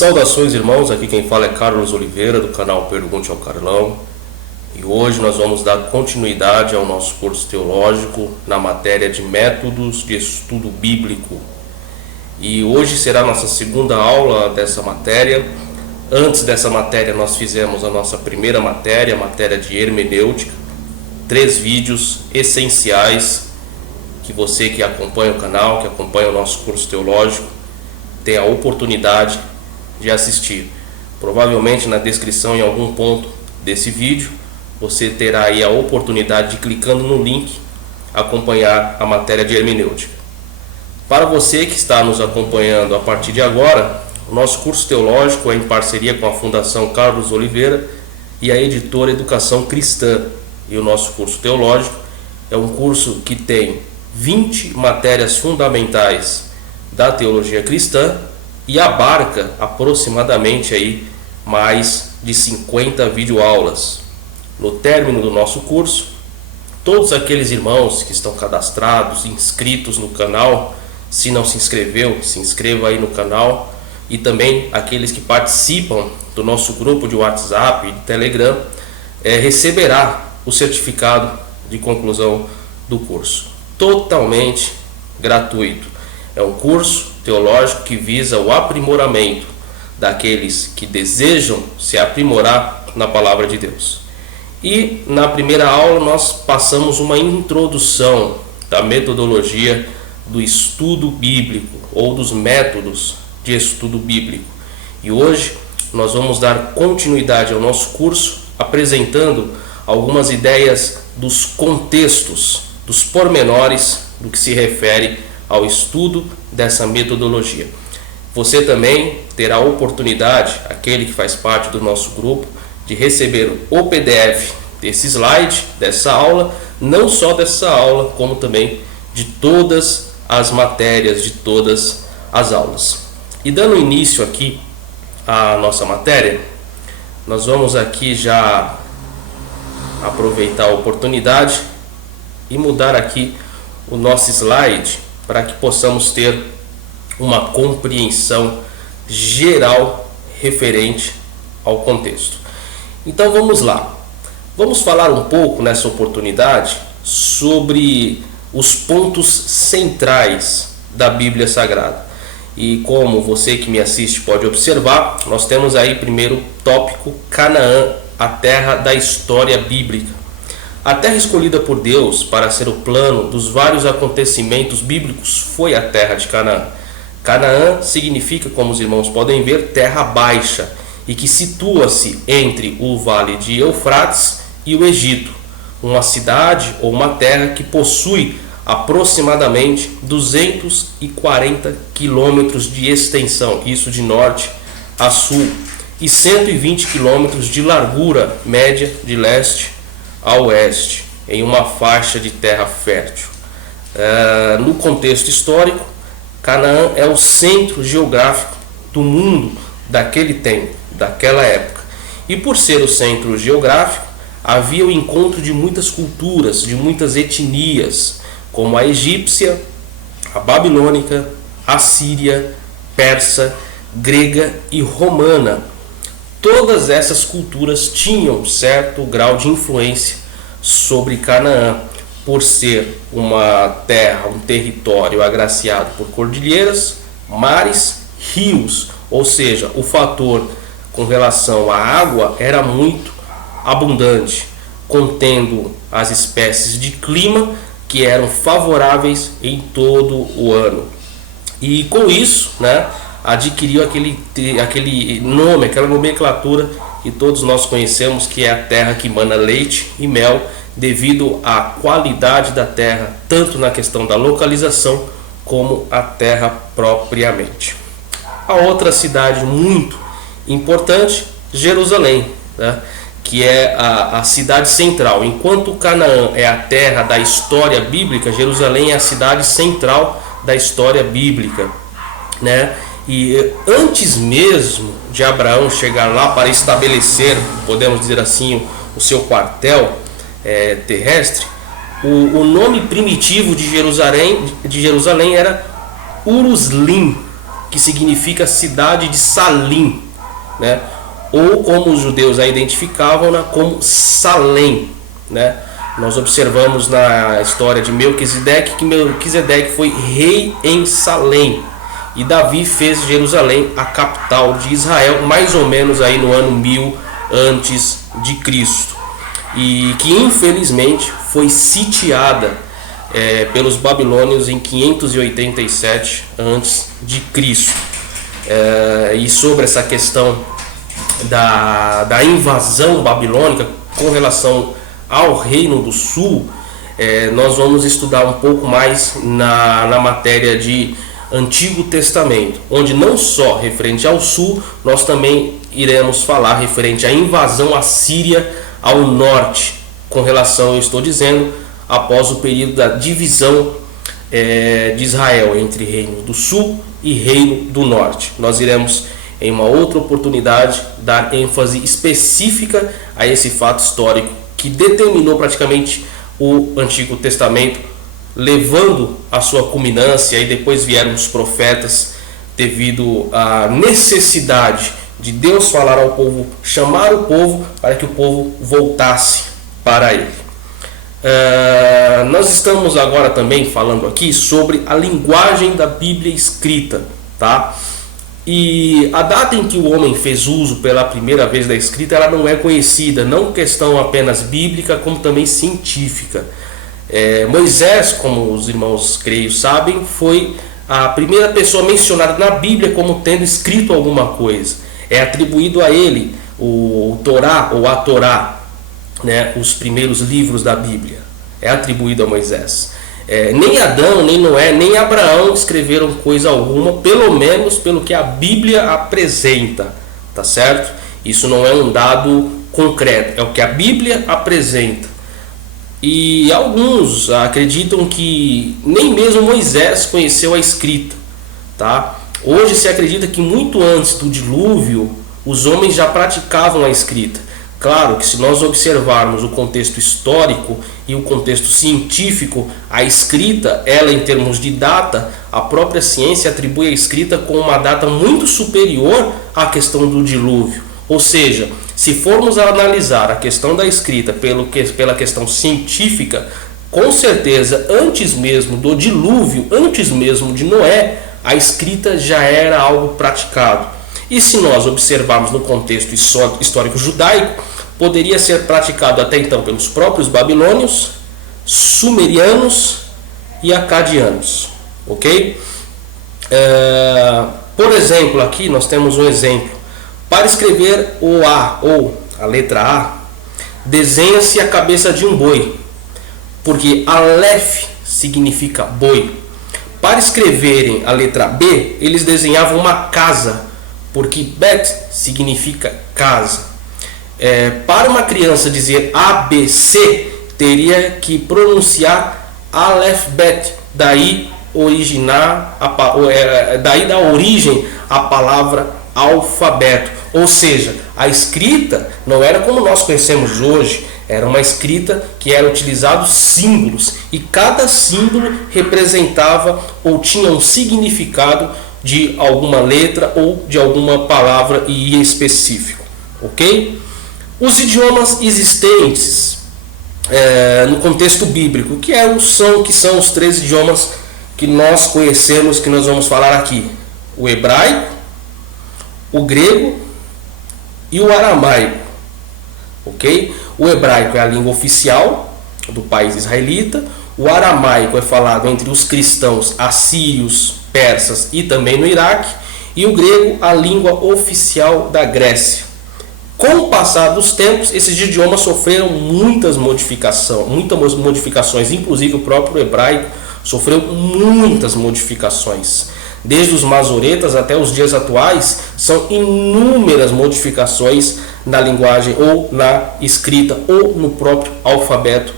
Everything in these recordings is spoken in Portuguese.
Saudações, irmãos, aqui quem fala é Carlos Oliveira do canal Pergunte ao Carlão, e hoje nós vamos dar continuidade ao nosso curso teológico na matéria de métodos de estudo bíblico. E hoje será a nossa segunda aula dessa matéria. Antes dessa matéria nós fizemos a nossa primeira matéria, a matéria de hermenêutica, 3 vídeos essenciais que você que acompanha o canal, que acompanha o nosso curso teológico, tem a oportunidade de assistir. Provavelmente na descrição, em algum ponto desse vídeo, você terá aí a oportunidade de, clicando no link, acompanhar a matéria de hermenêutica. Para você que está nos acompanhando a partir de agora, o nosso curso teológico é em parceria com a Fundação Carlos Oliveira e a editora Educação Cristã. E o nosso curso teológico é um curso que tem 20 matérias fundamentais da teologia cristã e abarca aproximadamente aí mais de 50 videoaulas. No término do nosso curso, todos aqueles irmãos que estão cadastrados, inscritos no canal, se não se inscreveu, se inscreva aí no canal, e também aqueles que participam do nosso grupo de WhatsApp e de Telegram, receberá o certificado de conclusão do curso, totalmente gratuito. É um curso teológico que visa o aprimoramento daqueles que desejam se aprimorar na palavra de Deus. E na primeira aula nós passamos uma introdução da metodologia do estudo bíblico ou dos métodos de estudo bíblico. E hoje nós vamos dar continuidade ao nosso curso apresentando algumas ideias dos contextos, dos pormenores do que se refere ao estudo dessa metodologia. Você também terá a oportunidade, aquele que faz parte do nosso grupo, de receber o PDF desse slide, dessa aula, não só dessa aula, como também de todas as matérias, de todas as aulas. E dando início aqui à nossa matéria, nós vamos aqui já aproveitar a oportunidade e mudar aqui o nosso slide para que possamos ter uma compreensão geral referente ao contexto. Então vamos lá. Vamos falar um pouco nessa oportunidade sobre os pontos centrais da Bíblia Sagrada. E como você que me assiste pode observar, nós temos aí primeiro tópico Canaã, a terra da história bíblica. A terra escolhida por Deus para ser o plano dos vários acontecimentos bíblicos foi a terra de Canaã. Canaã significa, como os irmãos podem ver, terra baixa, e que situa-se entre o vale de Eufrates e o Egito, uma cidade ou uma terra que possui aproximadamente 240 quilômetros de extensão, isso de norte a sul, e 120 quilômetros de largura média de leste a oeste, em uma faixa de terra fértil. No contexto histórico, Canaã é o centro geográfico do mundo daquele tempo, daquela época. E por ser o centro geográfico, havia o encontro de muitas culturas, de muitas etnias, como a egípcia, a babilônica, a síria, persa, grega e romana. Todas essas culturas tinham certo grau de influência sobre Canaã, por ser uma terra, um território agraciado por cordilheiras, mares, rios, ou seja, o fator com relação à água era muito abundante, contendo as espécies de clima que eram favoráveis em todo o ano. E com isso, adquiriu aquele nome, aquela nomenclatura que todos nós conhecemos, que é a terra que mana leite e mel, devido à qualidade da terra, tanto na questão da localização como a terra propriamente. A outra cidade muito importante, Jerusalém, que é a cidade central. Enquanto Canaã é a terra da história bíblica, Jerusalém é a cidade central da história bíblica, E antes mesmo de Abraão chegar lá para estabelecer, podemos dizer assim, o seu quartel terrestre, o nome primitivo de Jerusalém era Uruslim, que significa cidade de Salim, né? Ou como os judeus a identificavam como Salém, né? Nós observamos na história de Melquisedeque que Melquisedeque foi rei em Salém, e Davi fez Jerusalém a capital de Israel, mais ou menos aí no ano 1000 antes de Cristo, e que infelizmente foi sitiada pelos babilônios em 587 antes de Cristo. E sobre essa questão da invasão babilônica com relação ao Reino do Sul, nós vamos estudar um pouco mais na matéria de Antigo Testamento, onde não só referente ao sul, nós também iremos falar referente à invasão assíria ao norte, com relação, eu estou dizendo, após o período da divisão de Israel entre Reino do Sul e Reino do Norte. Nós iremos, em uma outra oportunidade, dar ênfase específica a esse fato histórico que determinou praticamente o Antigo Testamento, levando a sua culminância, e depois vieram os profetas, devido à necessidade de Deus falar ao povo, chamar o povo para que o povo voltasse para ele. Nós estamos agora também falando aqui sobre a linguagem da Bíblia escrita, tá? E a data em que o homem fez uso pela primeira vez da escrita, ela não é conhecida, não questão apenas bíblica, como também científica. Moisés, como os irmãos creio sabem, foi a primeira pessoa mencionada na Bíblia como tendo escrito alguma coisa. É atribuído a ele o Torá ou a Torá, né, os primeiros livros da Bíblia. É atribuído a Moisés. Nem Adão, nem Noé, nem Abraão escreveram coisa alguma, pelo menos pelo que a Bíblia apresenta, tá certo? Isso não é um dado concreto, é o que a Bíblia apresenta. E alguns acreditam que nem mesmo Moisés conheceu a escrita, tá? Hoje se acredita que muito antes do dilúvio os homens já praticavam a escrita. Claro que se nós observarmos o contexto histórico e o contexto científico, a escrita, ela em termos de data, a própria ciência atribui a escrita com uma data muito superior à questão do dilúvio. Ou seja, se formos analisar a questão da escrita pela questão científica, com certeza antes mesmo do dilúvio, antes mesmo de Noé, a escrita já era algo praticado. E se nós observarmos no contexto histórico judaico, poderia ser praticado até então pelos próprios babilônios, sumerianos e acadianos, ok? Por exemplo, aqui nós temos um exemplo. Para escrever o A ou a letra A, desenha-se a cabeça de um boi, porque Aleph significa boi. Para escreverem a letra B, eles desenhavam uma casa, porque Bet significa casa. Para uma criança dizer ABC, teria que pronunciar Aleph Bet, daí da origem a palavra alfabeto. Ou seja, a escrita não era como nós conhecemos hoje, era uma escrita que era utilizado símbolos, e cada símbolo representava ou tinha um significado de alguma letra ou de alguma palavra em específico, ok? Os idiomas existentes no contexto bíblico, que são os 3 idiomas que nós conhecemos, que nós vamos falar aqui: o hebraico, o grego e o aramaico, ok? O hebraico é a língua oficial do país israelita, o aramaico é falado entre os cristãos assírios, persas e também no Iraque, e o grego a língua oficial da Grécia. Com o passar dos tempos, esses idiomas sofreram muitas modificações, inclusive o próprio hebraico sofreu muitas modificações. Desde os masoretas até os dias atuais, são inúmeras modificações na linguagem ou na escrita ou no próprio alfabeto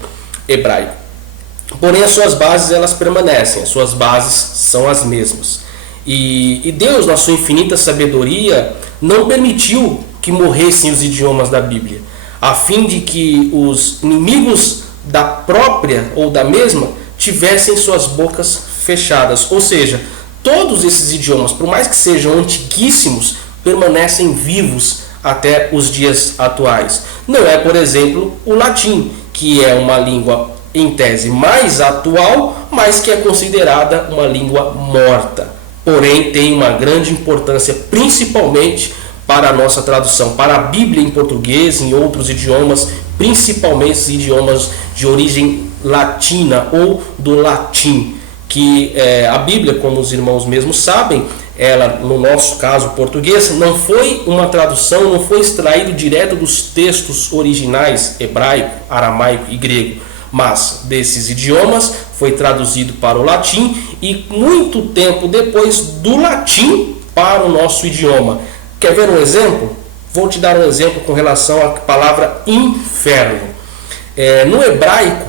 hebraico. Porém, as suas bases elas permanecem, as suas bases são as mesmas. E Deus, na sua infinita sabedoria, não permitiu que morressem os idiomas da Bíblia, a fim de que os inimigos da própria ou da mesma tivessem suas bocas fechadas, ou seja, todos esses idiomas, por mais que sejam antiguíssimos, permanecem vivos até os dias atuais. Não é, por exemplo, o latim, que é uma língua em tese mais atual, mas que é considerada uma língua morta. Porém, tem uma grande importância, principalmente para a nossa tradução, para a Bíblia em português, em outros idiomas, principalmente os idiomas de origem latina ou do latim, que a Bíblia, como os irmãos mesmos sabem, ela, no nosso caso português, não foi uma tradução, não foi extraído direto dos textos originais hebraico, aramaico e grego, mas desses idiomas foi traduzido para o latim e muito tempo depois do latim para o nosso idioma. Quer ver um exemplo? Vou te dar um exemplo com relação à palavra inferno. No hebraico,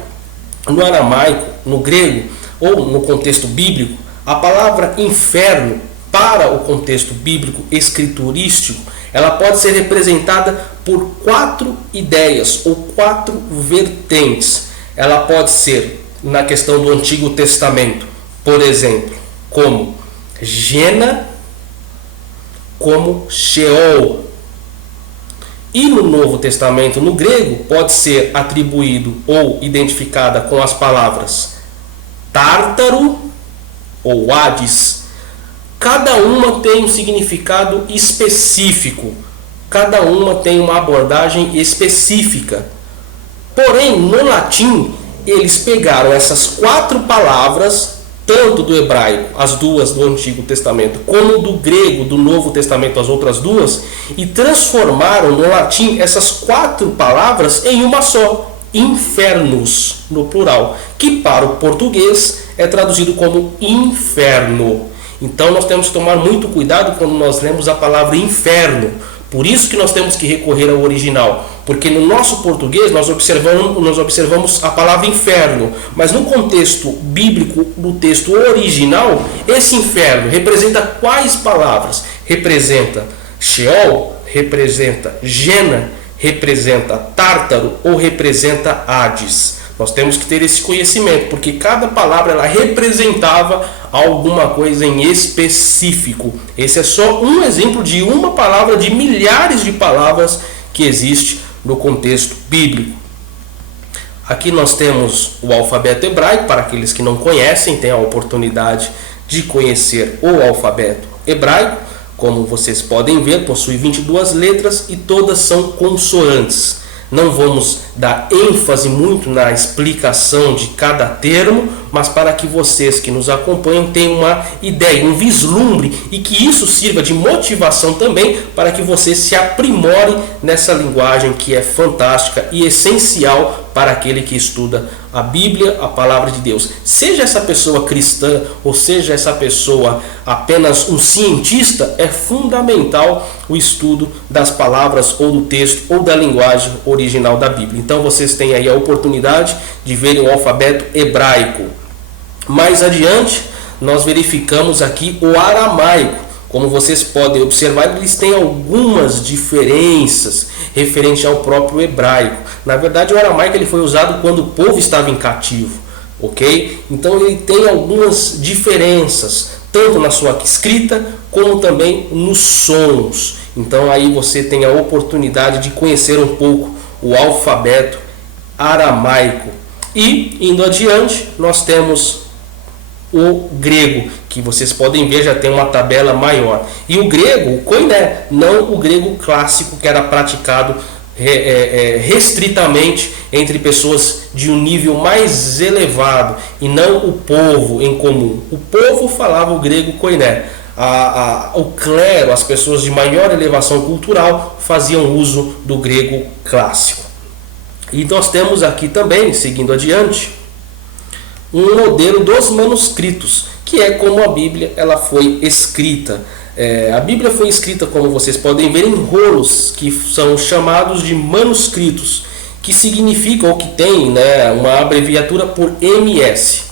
no aramaico, no grego ou no contexto bíblico, a palavra inferno para o contexto bíblico escriturístico, ela pode ser representada por 4 ideias ou 4 vertentes. Ela pode ser na questão do Antigo Testamento, por exemplo, como Gena, como Sheol. E no Novo Testamento, no grego, pode ser atribuído ou identificada com as palavras Tártaro ou Hades. Cada uma tem um significado específico, cada uma tem uma abordagem específica. Porém, no latim, eles pegaram essas 4 palavras, tanto do hebraico, as 2 do Antigo Testamento, como do grego, do Novo Testamento, as outras 2, e transformaram no latim essas 4 palavras em uma só, infernos, no plural, que para o português é traduzido como inferno. Então nós temos que tomar muito cuidado quando nós lemos a palavra inferno. Por isso que nós temos que recorrer ao original, porque no nosso português nós observamos a palavra inferno, mas no contexto bíblico, no texto original, esse inferno representa quais palavras? Representa Sheol, representa Gena, representa Tártaro ou representa Hades. Nós temos que ter esse conhecimento, porque cada palavra ela representava alguma coisa em específico. Esse é só um exemplo de uma palavra de milhares de palavras que existe no contexto bíblico. Aqui nós temos o alfabeto hebraico, para aqueles que não conhecem, têm a oportunidade de conhecer o alfabeto hebraico. Como vocês podem ver, possui 22 letras e todas são consoantes. Não vamos dar ênfase muito na explicação de cada termo, mas para que vocês que nos acompanham tenham uma ideia, um vislumbre, e que isso sirva de motivação também para que você se aprimore nessa linguagem que é fantástica e essencial para aquele que estuda a Bíblia, a palavra de Deus. Seja essa pessoa cristã ou seja essa pessoa apenas um cientista, é fundamental o estudo das palavras ou do texto ou da linguagem original da Bíblia. Então vocês têm aí a oportunidade de verem o alfabeto hebraico. Mais adiante, nós verificamos aqui o aramaico. Como vocês podem observar, eles têm algumas diferenças referente ao próprio hebraico. Na verdade, o aramaico ele foi usado quando o povo estava em cativo, ok? Então ele tem algumas diferenças, tanto na sua escrita como também nos sons. Então aí você tem a oportunidade de conhecer um pouco o alfabeto aramaico. E indo adiante, nós temos o grego, que vocês podem ver já tem uma tabela maior. E o grego, o koiné, não o grego clássico que era praticado restritamente entre pessoas de um nível mais elevado e não o povo em comum. O povo falava o grego koiné. O clero, as pessoas de maior elevação cultural, faziam uso do grego clássico. E nós temos aqui também, seguindo adiante, um modelo dos manuscritos, que é como a Bíblia ela foi escrita. A Bíblia foi escrita, como vocês podem ver, em rolos, que são chamados de manuscritos, que significam ou que tem, uma abreviatura por MS.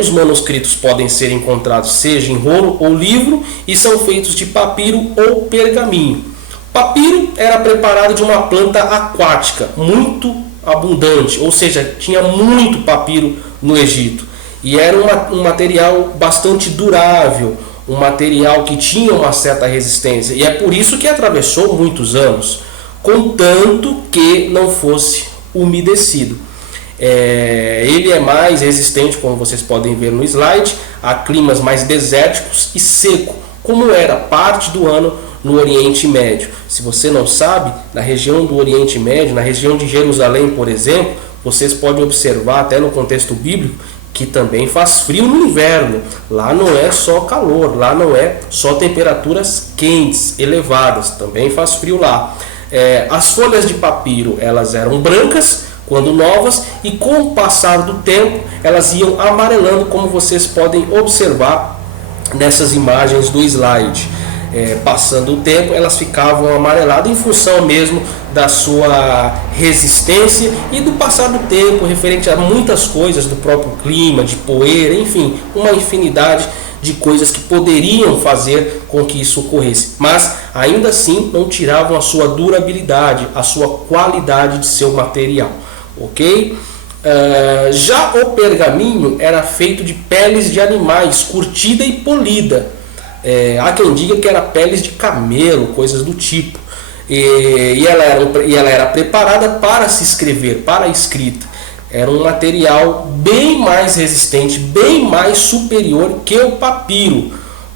Os manuscritos podem ser encontrados seja em rolo ou livro e são feitos de papiro ou pergaminho. Papiro era preparado de uma planta aquática muito abundante, ou seja, tinha muito papiro no Egito. e era um material bastante durável, um material que tinha uma certa resistência, e é por isso que atravessou muitos anos, contanto que não fosse umedecido. Ele é mais resistente, como vocês podem ver no slide, a climas mais desérticos e seco, como era parte do ano no Oriente Médio. Se você não sabe, na região do Oriente Médio, na região de Jerusalém, por exemplo, vocês podem observar até no contexto bíblico que também faz frio no inverno. Lá não é só calor, lá não é só temperaturas quentes, elevadas, também faz frio lá. As folhas de papiro, elas eram brancas quando novas, e com o passar do tempo elas iam amarelando, como vocês podem observar nessas imagens do slide. Passando o tempo, elas ficavam amareladas em função mesmo da sua resistência e do passar do tempo, referente a muitas coisas do próprio clima, de poeira, enfim, uma infinidade de coisas que poderiam fazer com que isso ocorresse, mas ainda assim não tiravam a sua durabilidade, a sua qualidade de seu material, ok? Já o pergaminho era feito de peles de animais, curtida e polida. Há quem diga que era peles de camelo, coisas do tipo. E ela era preparada para se escrever, para a escrita. Era um material bem mais resistente, bem mais superior que o papiro.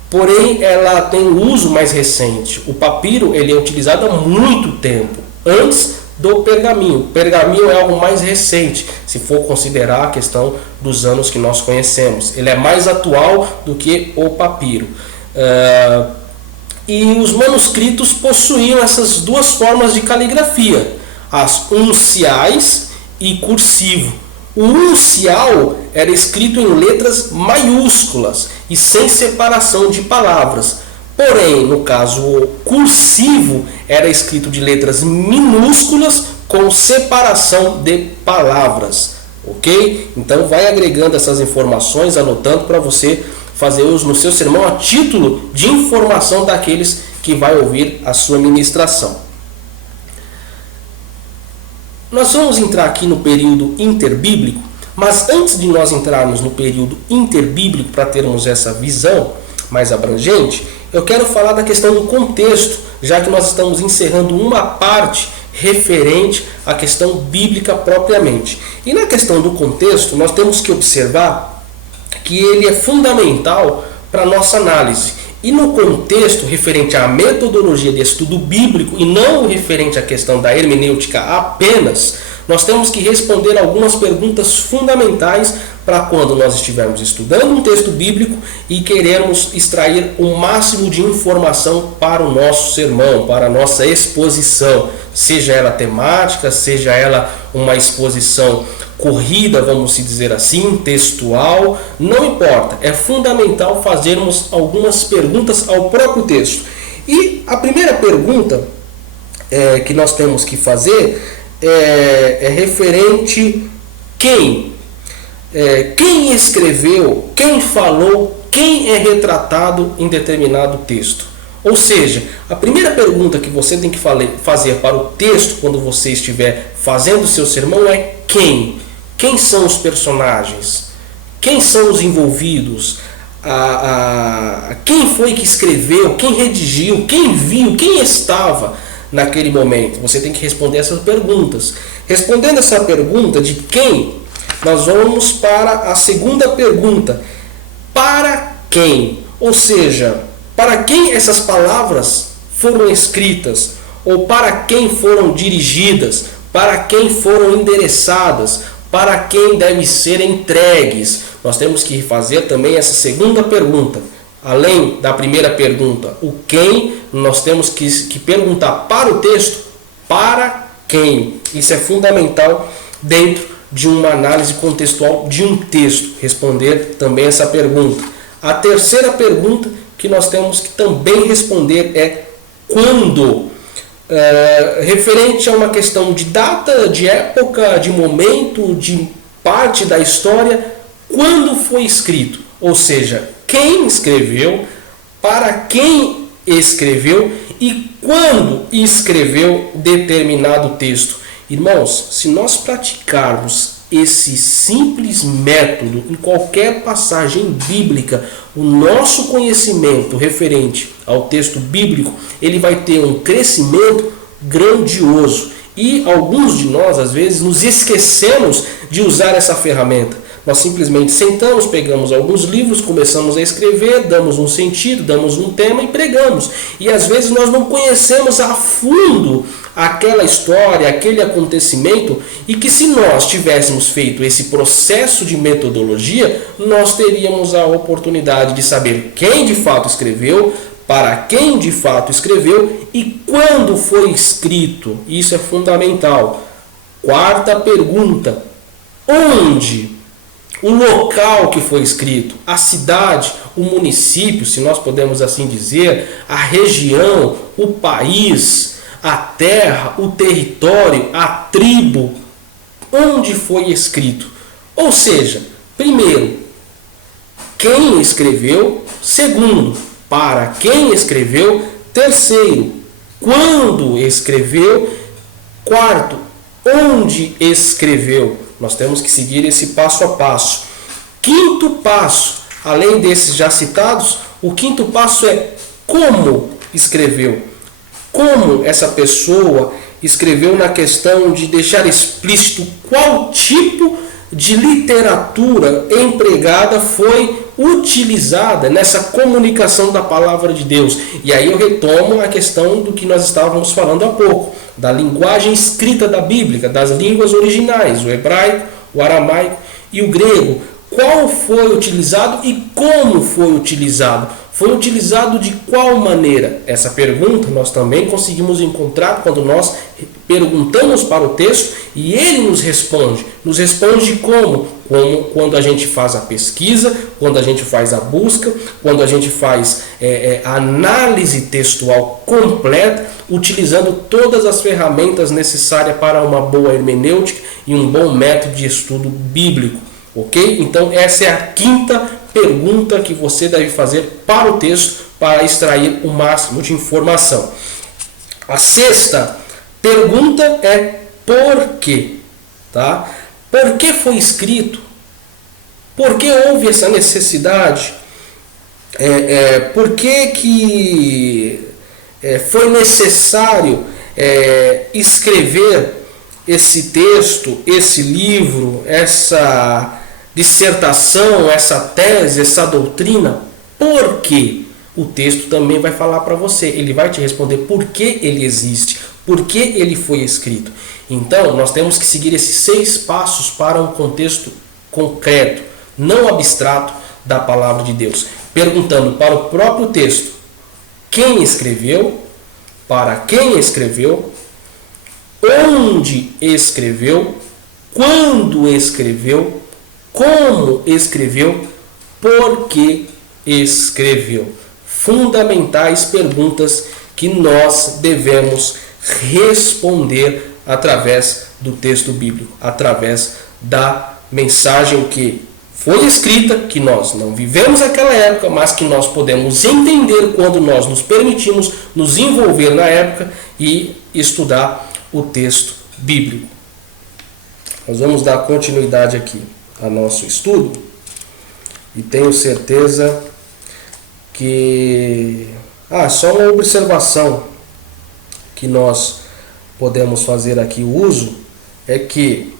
Porém, ela tem um uso mais recente. O papiro ele é utilizado há muito tempo, antes do pergaminho. O pergaminho é algo mais recente, se for considerar a questão dos anos que nós conhecemos. Ele é mais atual do que o papiro. E os manuscritos possuíam essas duas formas de caligrafia, as unciais e cursivo. O uncial era escrito em letras maiúsculas e sem separação de palavras. Porém, no caso, o cursivo era escrito de letras minúsculas com separação de palavras. Ok? Então vai agregando essas informações, anotando para você fazer uso no seu sermão a título de informação daqueles que vai ouvir a sua ministração. Nós vamos entrar aqui no período interbíblico, mas antes de nós entrarmos no período interbíblico para termos essa visão mais abrangente, eu quero falar da questão do contexto, já que nós estamos encerrando uma parte referente à questão bíblica propriamente. E na questão do contexto, nós temos que observar que ele é fundamental para a nossa análise. E no contexto referente à metodologia de estudo bíblico e não referente à questão da hermenêutica apenas, nós temos que responder algumas perguntas fundamentais para quando nós estivermos estudando um texto bíblico e queremos extrair o máximo de informação para o nosso sermão, para a nossa exposição, seja ela temática, seja ela uma exposição corrida, vamos dizer assim, textual, não importa, é fundamental fazermos algumas perguntas ao próprio texto. E a primeira pergunta que nós temos que fazer é referente quem escreveu, quem falou, quem é retratado em determinado texto. Ou seja, a primeira pergunta que você tem que fazer para o texto quando você estiver fazendo o seu sermão é quem? Quem são os personagens? Quem são os envolvidos? Quem foi que escreveu? Quem redigiu? Quem viu? Quem estava naquele momento? Você tem que responder essas perguntas. Respondendo essa pergunta de quem, nós vamos para a segunda pergunta. Para quem? Ou seja, para quem essas palavras foram escritas? Ou para quem foram dirigidas? Para quem foram endereçadas? Para quem devem ser entregues? Nós temos que fazer também essa segunda pergunta. Além da primeira pergunta, o quem, nós temos que perguntar para o texto, para quem? Isso é fundamental dentro de uma análise contextual de um texto, responder também essa pergunta. A terceira pergunta que nós temos que também responder é quando? Referente a uma questão de data, de época, de momento, de parte da história, quando foi escrito, ou seja, quem escreveu, para quem escreveu e quando escreveu determinado texto. Irmãos, se nós praticarmos esse simples método em qualquer passagem bíblica, o nosso conhecimento referente ao texto bíblico, ele vai ter um crescimento grandioso. E alguns de nós, às vezes, nos esquecemos de usar essa ferramenta. Nós simplesmente sentamos, pegamos alguns livros, começamos a escrever, damos um sentido, damos um tema e pregamos. E às vezes nós não conhecemos a fundo aquela história, aquele acontecimento, e que se nós tivéssemos feito esse processo de metodologia, nós teríamos a oportunidade de saber quem de fato escreveu, para quem de fato escreveu e quando foi escrito. Isso é fundamental. Quarta pergunta: onde? O local que foi escrito, a cidade, o município, se nós podemos assim dizer, a região, o país, a terra, o território, a tribo, onde foi escrito. Ou seja, primeiro, quem escreveu; segundo, para quem escreveu; terceiro, quando escreveu; quarto, onde escreveu. Nós temos que seguir esse passo a passo. Quinto passo, além desses já citados, o quinto passo é como escreveu. Como essa pessoa escreveu, na questão de deixar explícito qual tipo de literatura empregada foi utilizada nessa comunicação da palavra de Deus. E aí eu retomo a questão do que nós estávamos falando há pouco, da linguagem escrita da Bíblia, das línguas originais, o hebraico, o aramaico e o grego. Qual foi utilizado e como foi utilizado? Foi utilizado de qual maneira? Essa pergunta nós também conseguimos encontrar quando nós perguntamos para o texto e ele nos responde. Nos responde como? Como quando a gente faz a pesquisa, quando a gente faz a busca, quando a gente faz a análise textual completa, utilizando todas as ferramentas necessárias para uma boa hermenêutica e um bom método de estudo bíblico. Ok? Então essa é a quinta pergunta que você deve fazer para o texto para extrair o máximo de informação. A sexta pergunta é por quê? Tá? Por que foi escrito? Por que houve essa necessidade? Por que foi necessário escrever esse texto, esse livro, essa dissertação, essa tese, essa doutrina? Por quê? O texto também vai falar para você, ele vai te responder por que ele existe, por que ele foi escrito. Então, nós temos que seguir esses 6 passos para um contexto concreto, não abstrato, da palavra de Deus. Perguntando para o próprio texto quem escreveu, para quem escreveu, onde escreveu, quando escreveu, como escreveu, por que escreveu. Fundamentais perguntas que nós devemos responder através do texto bíblico, através da mensagem que foi escrita, que nós não vivemos naquela época, mas que nós podemos entender quando nós nos permitimos nos envolver na época e estudar o texto bíblico. Nós vamos dar continuidade aqui ao nosso estudo e tenho certeza que só uma observação que nós podemos fazer aqui o uso é que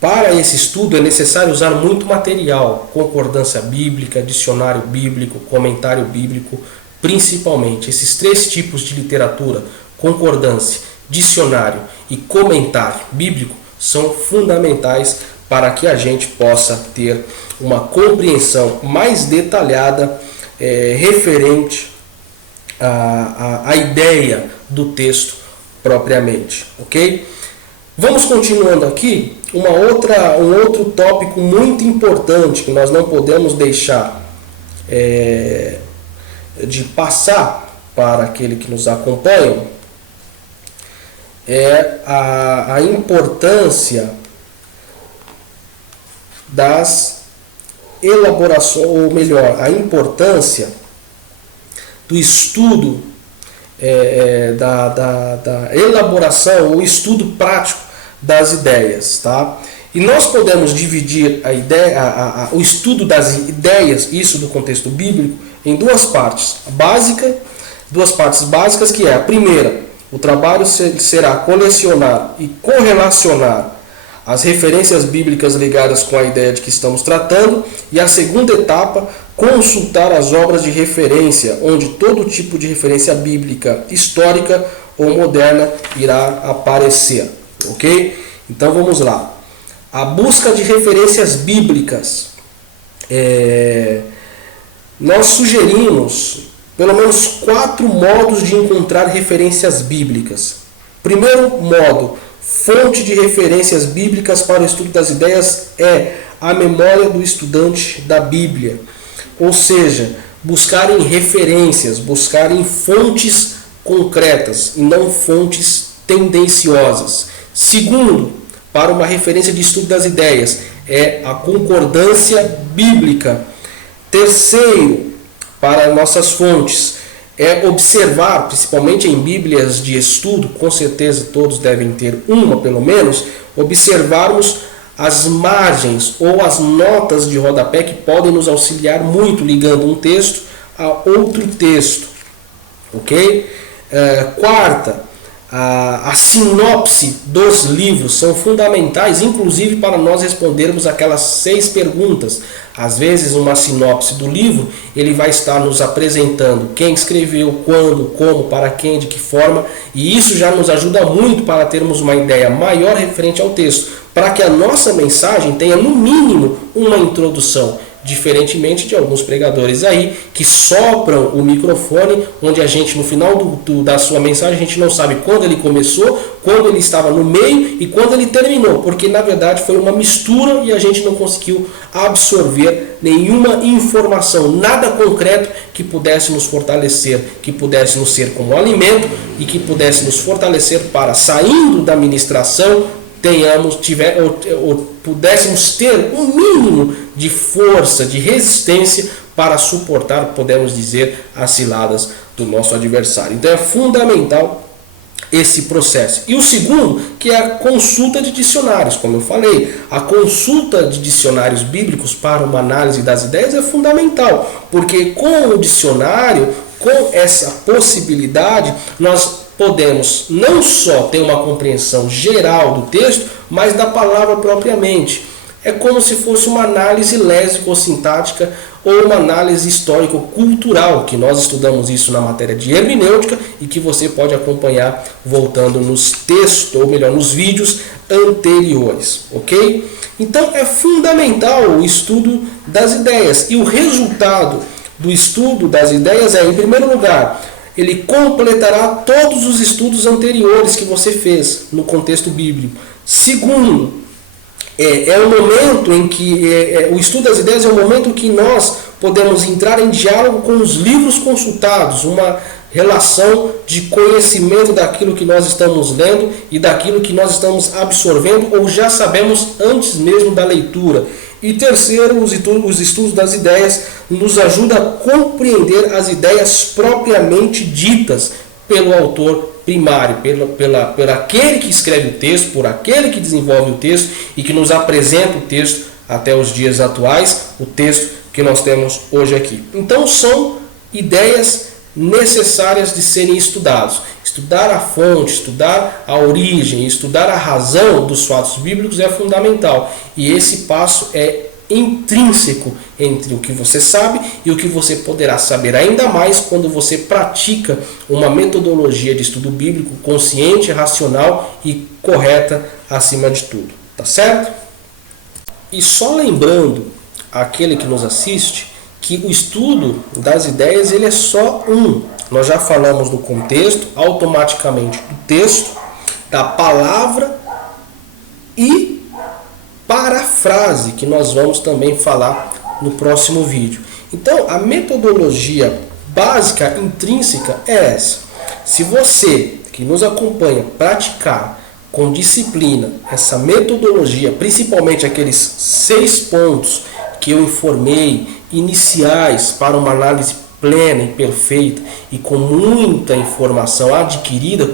para esse estudo é necessário usar muito material, concordância bíblica, dicionário bíblico, comentário bíblico, principalmente. Esses 3 tipos de literatura, concordância, dicionário e comentário bíblico, são fundamentais para que a gente possa ter uma compreensão mais detalhada referente à ideia do texto propriamente, ok? Vamos continuando aqui, um outro tópico muito importante que nós não podemos deixar de passar para aquele que nos acompanha, é a importância das elaborações, ou melhor, a importância do estudo, da elaboração, o estudo prático das ideias, tá? E nós podemos dividir a ideia, o estudo das ideias, isso do contexto bíblico, em duas partes básicas, que é a primeira, o trabalho será colecionar e correlacionar as referências bíblicas ligadas com a ideia de que estamos tratando, e a segunda etapa, consultar as obras de referência, onde todo tipo de referência bíblica, histórica ou moderna irá aparecer, ok? Então vamos lá. A busca de referências bíblicas. Nós sugerimos pelo menos 4 modos de encontrar referências bíblicas. Primeiro modo, fonte de referências bíblicas para o estudo das ideias é a memória do estudante da Bíblia. Ou seja, buscar em referências, buscar em fontes concretas e não fontes tendenciosas. Segundo, para uma referência de estudo das ideias, é a concordância bíblica. Terceiro, para nossas fontes, é observar, principalmente em bíblias de estudo, com certeza todos devem ter uma pelo menos, observarmos as margens ou as notas de rodapé que podem nos auxiliar muito, ligando um texto a outro texto. Ok? Quarta, a sinopse dos livros são fundamentais, inclusive para nós respondermos aquelas 6 perguntas. Às vezes, uma sinopse do livro, ele vai estar nos apresentando quem escreveu, quando, como, para quem, de que forma, e isso já nos ajuda muito para termos uma ideia maior referente ao texto, para que a nossa mensagem tenha, no mínimo, uma introdução. Diferentemente de alguns pregadores aí que sopram o microfone, onde a gente no final da sua mensagem a gente não sabe quando ele começou, quando ele estava no meio e quando ele terminou, porque na verdade foi uma mistura e a gente não conseguiu absorver nenhuma informação, nada concreto que pudesse nos fortalecer, que pudesse nos ser como alimento e que pudesse nos fortalecer para, saindo da ministração, pudéssemos ter um mínimo de força, de resistência para suportar, podemos dizer, as ciladas do nosso adversário. Então é fundamental esse processo. E o segundo, que é a consulta de dicionários. Como eu falei, a consulta de dicionários bíblicos para uma análise das ideias é fundamental, porque com o dicionário, com essa possibilidade, nós podemos não só ter uma compreensão geral do texto, mas da palavra propriamente. É como se fosse uma análise léxico-sintática ou uma análise histórico-cultural, que nós estudamos isso na matéria de hermenêutica e que você pode acompanhar voltando nos textos, ou melhor, nos vídeos anteriores, ok? Então é fundamental o estudo das ideias, e o resultado do estudo das ideias é, em primeiro lugar, ele completará todos os estudos anteriores que você fez no contexto bíblico. Segundo, é o momento em que o estudo das ideias é o momento em que nós podemos entrar em diálogo com os livros consultados, uma relação de conhecimento daquilo que nós estamos lendo e daquilo que nós estamos absorvendo ou já sabemos antes mesmo da leitura. E terceiro, os estudos das ideias nos ajudam a compreender as ideias propriamente ditas pelo autor primário, pelo aquele que escreve o texto, por aquele que desenvolve o texto e que nos apresenta o texto até os dias atuais, o texto que nós temos hoje aqui. Então são ideias necessárias de serem estudados. Estudar a fonte, estudar a origem, estudar a razão dos fatos bíblicos é fundamental. E esse passo é intrínseco entre o que você sabe e o que você poderá saber ainda mais quando você pratica uma metodologia de estudo bíblico consciente, racional e correta acima de tudo. Tá certo? E só lembrando aquele que nos assiste que o estudo das ideias ele é só um. Nós já falamos do contexto, automaticamente do texto, da palavra e parafrase, que nós vamos também falar no próximo vídeo. Então, a metodologia básica, intrínseca é essa. Se você que nos acompanha praticar com disciplina essa metodologia, principalmente aqueles 6 pontos que eu informei, iniciais para uma análise plena e perfeita e com muita informação adquirida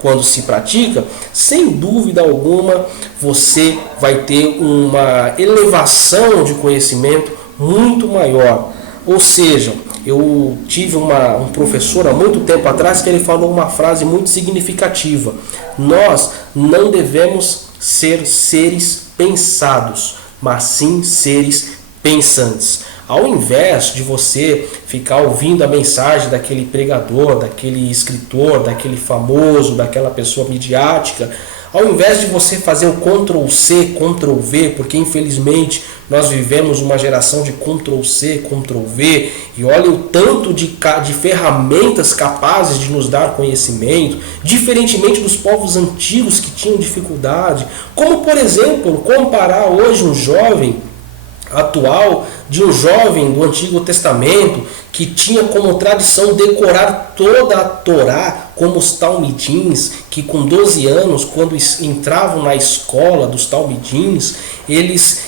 quando se pratica, sem dúvida alguma você vai ter uma elevação de conhecimento muito maior. Ou seja, eu tive um professor há muito tempo atrás que ele falou uma frase muito significativa: nós não devemos ser seres pensados, mas sim seres pensantes. Ao invés de você ficar ouvindo a mensagem daquele pregador, daquele escritor, daquele famoso, daquela pessoa midiática, ao invés de você fazer o Ctrl+C, Ctrl+V, porque infelizmente nós vivemos uma geração de Ctrl+C, Ctrl+V, e olha o tanto de ferramentas capazes de nos dar conhecimento, diferentemente dos povos antigos que tinham dificuldade, como por exemplo, comparar hoje um jovem atual de um jovem do Antigo Testamento que tinha como tradição decorar toda a Torá, como os talmidins, que com 12 anos, quando entravam na escola dos talmidins, eles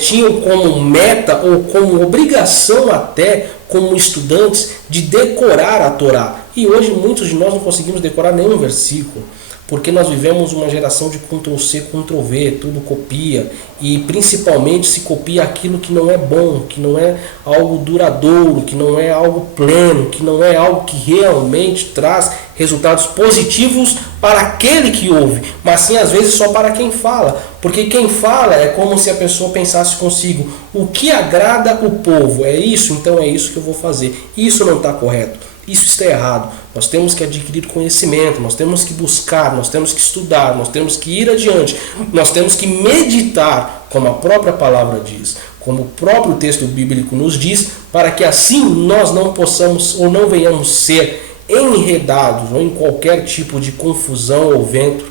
tinham como meta ou como obrigação até, como estudantes, de decorar a Torá. E hoje muitos de nós não conseguimos decorar nenhum versículo, porque nós vivemos uma geração de Ctrl+C, Ctrl+V, tudo copia, e principalmente se copia aquilo que não é bom, que não é algo duradouro, que não é algo pleno, que não é algo que realmente traz resultados positivos para aquele que ouve, mas sim às vezes só para quem fala, porque quem fala é como se a pessoa pensasse consigo: o que agrada o povo, é isso, então é isso que eu vou fazer. Isso não está correto. Isso está errado. Nós temos que adquirir conhecimento, nós temos que buscar, nós temos que estudar, nós temos que ir adiante, nós temos que meditar, como a própria palavra diz, como o próprio texto bíblico nos diz, para que assim nós não possamos ou não venhamos ser enredados ou em qualquer tipo de confusão ou vento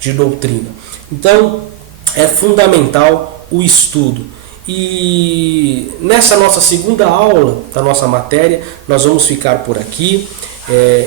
de doutrina. Então é fundamental o estudo. E nessa nossa segunda aula da nossa matéria, nós vamos ficar por aqui.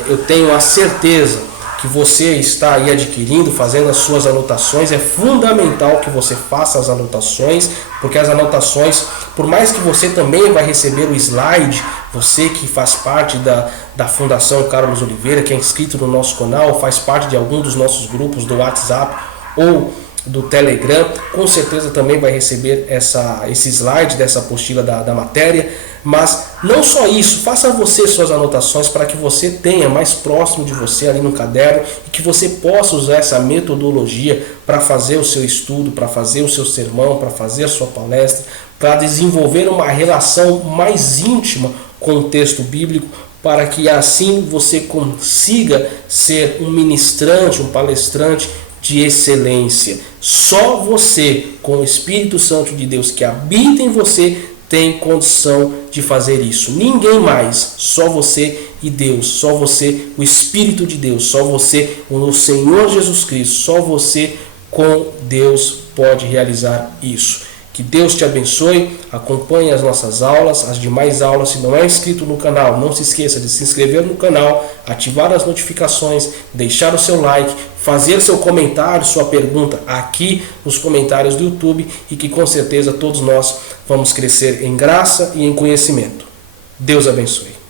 Eu tenho a certeza que você está aí adquirindo, fazendo as suas anotações. É fundamental que você faça as anotações, porque as anotações, por mais que você também vai receber o slide, você que faz parte da Fundação Carlos Oliveira, que é inscrito no nosso canal, faz parte de algum dos nossos grupos do WhatsApp ou do Telegram, com certeza também vai receber esse slide dessa apostila da matéria. Mas não só isso, faça você suas anotações para que você tenha mais próximo de você ali no caderno e que você possa usar essa metodologia para fazer o seu estudo, para fazer o seu sermão, para fazer a sua palestra, para desenvolver uma relação mais íntima com o texto bíblico, para que assim você consiga ser um ministrante, um palestrante de excelência. Só você, com o Espírito Santo de Deus que habita em você, tem condição de fazer isso. Ninguém mais, só você e Deus, só você, o Espírito de Deus, só você, o Senhor Jesus Cristo, só você com Deus pode realizar isso. Que Deus te abençoe, acompanhe as nossas aulas, as demais aulas. Se não é inscrito no canal, não se esqueça de se inscrever no canal, ativar as notificações, deixar o seu like, fazer seu comentário, sua pergunta aqui nos comentários do YouTube, e que com certeza todos nós vamos crescer em graça e em conhecimento. Deus abençoe.